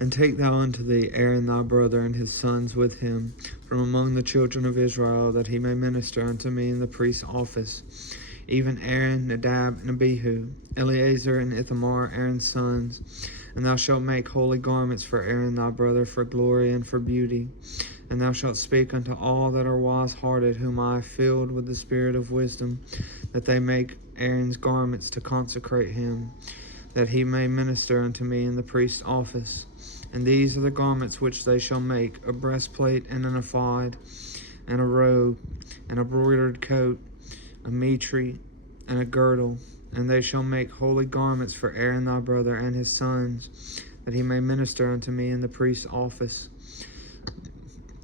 And take thou unto thee Aaron thy brother and his sons with him from among the children of Israel, that he may minister unto me in the priest's office, even Aaron, Nadab, and Abihu, Eleazar and Ithamar, Aaron's sons. And thou shalt make holy garments for Aaron thy brother, for glory and for beauty. And thou shalt speak unto all that are wise-hearted, whom I have filled with the spirit of wisdom, that they make Aaron's garments to consecrate him, that he may minister unto me in the priest's office. And these are the garments which they shall make: a breastplate, and an ephod, and a robe, and a broidered coat, a mitre, and a girdle. And they shall make holy garments for Aaron thy brother and his sons, that he may minister unto me in the priest's office.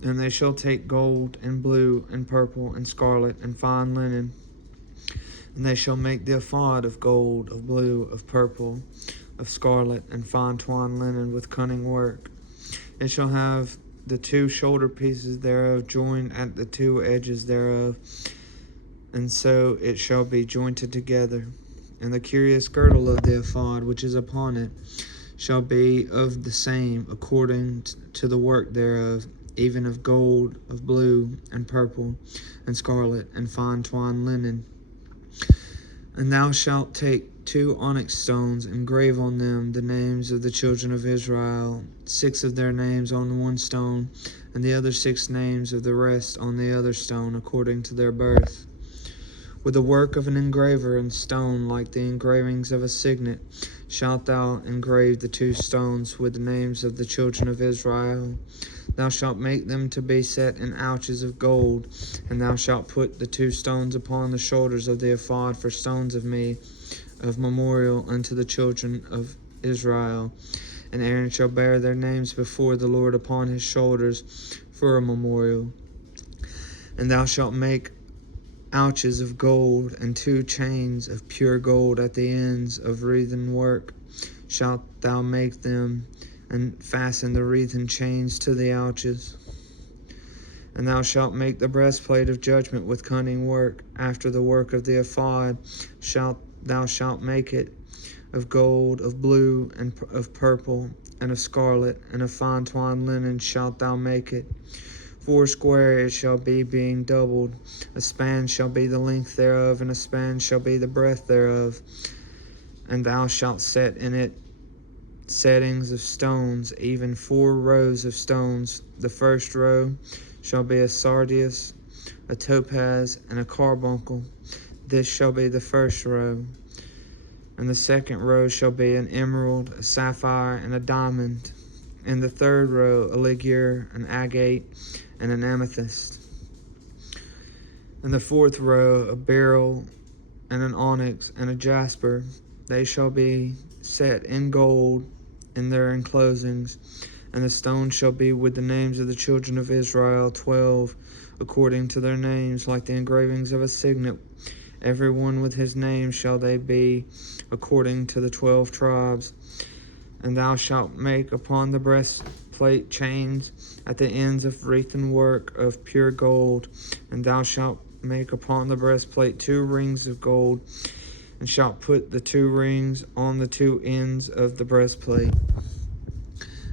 And they shall take gold, and blue, and purple, and scarlet, and fine linen. And they shall make the ephod of gold, of blue, of purple, of scarlet, and fine twined linen with cunning work. It shall have the two shoulder pieces thereof joined at the two edges thereof, and so it shall be jointed together. And the curious girdle of the ephod which is upon it shall be of the same, according to the work thereof, even of gold, of blue, and purple, and scarlet, and fine twined linen. And thou shalt take 2 onyx stones, and grave on them the names of the children of Israel, 6 of their names on one stone, and the other 6 names of the rest on the other stone, according to their birth. With the work of an engraver in stone, like the engravings of a signet, shalt thou engrave the 2 stones with the names of the children of Israel. Thou shalt make them to be set in ouches of gold, and thou shalt put the 2 stones upon the shoulders of the ephod for stones of me, of memorial unto the children of Israel. And Aaron shall bear their names before the Lord upon his shoulders for a memorial. And thou shalt make ouches of gold, and 2 chains of pure gold at the ends of wreathen work shalt thou make them, and fasten the wreathen chains to the ouches. And thou shalt make the breastplate of judgment with cunning work. After the work of the ephod thou shalt make it of gold, of blue, and of purple, and of scarlet, and of fine twined linen shalt thou make it. 4 square it shall be, being doubled. A span shall be the length thereof, and a span shall be the breadth thereof. And thou shalt set in it settings of stones, even 4 rows of stones. The first row shall be a sardius, a topaz, and a carbuncle. This shall be the first row. And the second row shall be an emerald, a sapphire, and a diamond. And the third row a ligure, an agate, and an amethyst. And the fourth row a beryl, and an onyx, and a jasper. They shall be set in gold in their enclosings. And the stones shall be with the names of the children of Israel, 12, according to their names, like the engravings of a signet. Every one with his name shall they be, according to the 12 tribes. And thou shalt make upon the breastplate chains at the ends of wreathen work of pure gold. And thou shalt make upon the breastplate 2 rings of gold, and shalt put the 2 rings on the 2 ends of the breastplate.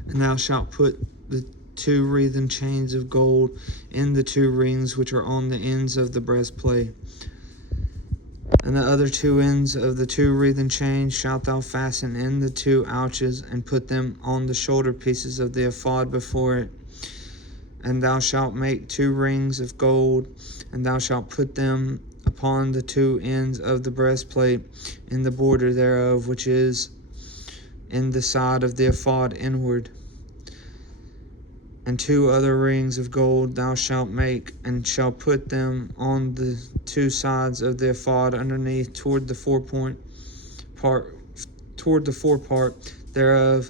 And thou shalt put the 2 wreathen chains of gold in the 2 rings which are on the ends of the breastplate. And the other 2 ends of the 2 wreathen chains shalt thou fasten in the 2 ouches, and put them on the shoulder pieces of the ephod before it. And thou shalt make 2 rings of gold, and thou shalt put them upon the 2 ends of the breastplate, in the border thereof, which is in the side of the ephod inward. And 2 other rings of gold thou shalt make, and shalt put them on the 2 sides of the ephod underneath, toward the forepart thereof,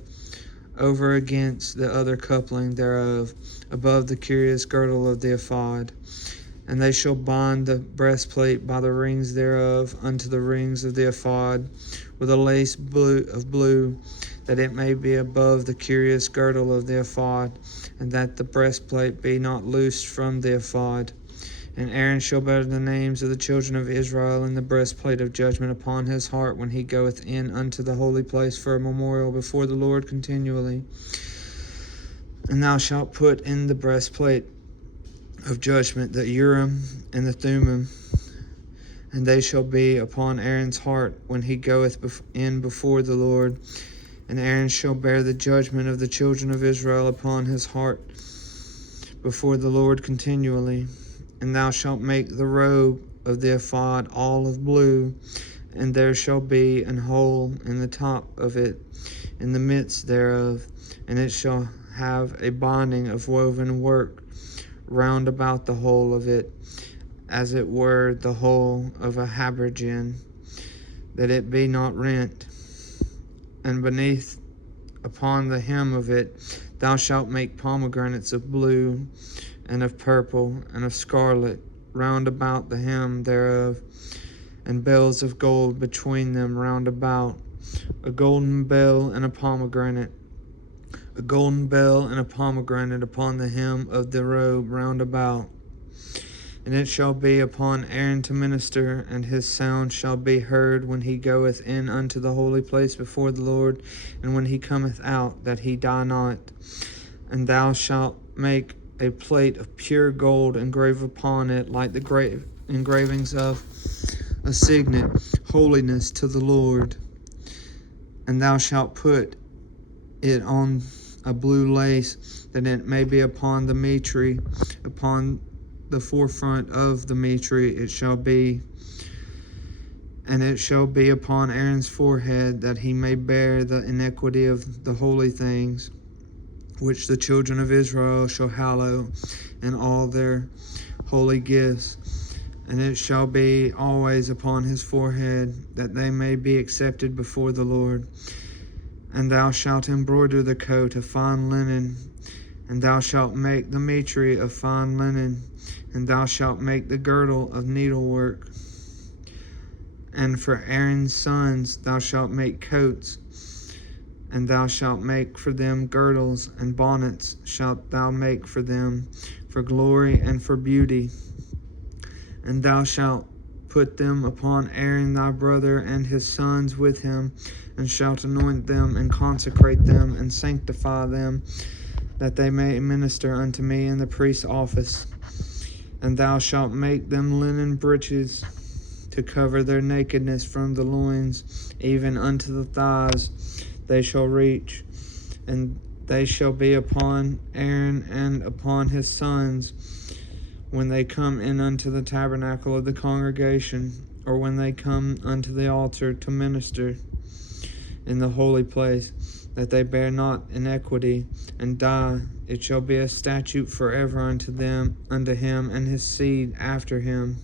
over against the other coupling thereof, above the curious girdle of the ephod. And they shall bind the breastplate by the rings thereof unto the rings of the ephod, with a lace of blue, that it may be above the curious girdle of the ephod, and that the breastplate be not loosed from the ephod. And Aaron shall bear the names of the children of Israel in the breastplate of judgment upon his heart, when he goeth in unto the holy place for a memorial before the Lord continually. And thou shalt put in the breastplate of judgment the Urim and the Thummim, and they shall be upon Aaron's heart when he goeth in before the Lord. And Aaron shall bear the judgment of the children of Israel upon his heart before the Lord continually. And thou shalt make the robe of the ephod all of blue, and there shall be an hole in the top of it, in the midst thereof, and it shall have a binding of woven work round about the whole of it, as it were the hole of a habergeon, that it be not rent. And beneath upon the hem of it thou shalt make pomegranates of blue, and of purple, and of scarlet, round about the hem thereof, and bells of gold between them round about, a golden bell and a pomegranate, a golden bell and a pomegranate upon the hem of the robe round about. And it shall be upon Aaron to minister, and his sound shall be heard when he goeth in unto the holy place before the Lord, and when he cometh out, that he die not. And thou shalt make a plate of pure gold, and grave upon it like the engravings of a signet, holiness to the Lord. And thou shalt put it on a blue lace, that it may be upon the mitre, upon the forefront of the mitre it shall be, and it shall be upon Aaron's forehead, that he may bear the iniquity of the holy things, which the children of Israel shall hallow, and all their holy gifts. And it shall be always upon his forehead, that they may be accepted before the Lord. And thou shalt embroider the coat of fine linen, and thou shalt make the mitre of fine linen, and thou shalt make the girdle of needlework. And for Aaron's sons thou shalt make coats, and thou shalt make for them girdles, and bonnets shalt thou make for them, for glory and for beauty. And thou shalt put them upon Aaron thy brother and his sons with him, and shalt anoint them, and consecrate them, and sanctify them, that they may minister unto me in the priest's office. And thou shalt make them linen breeches, to cover their nakedness from the loins, even unto the thighs they shall reach. And they shall be upon Aaron and upon his sons, when they come in unto the tabernacle of the congregation, or when they come unto the altar to minister in the holy place, that they bear not iniquity, and die. It shall be a statute forever unto them, unto him and his seed after him.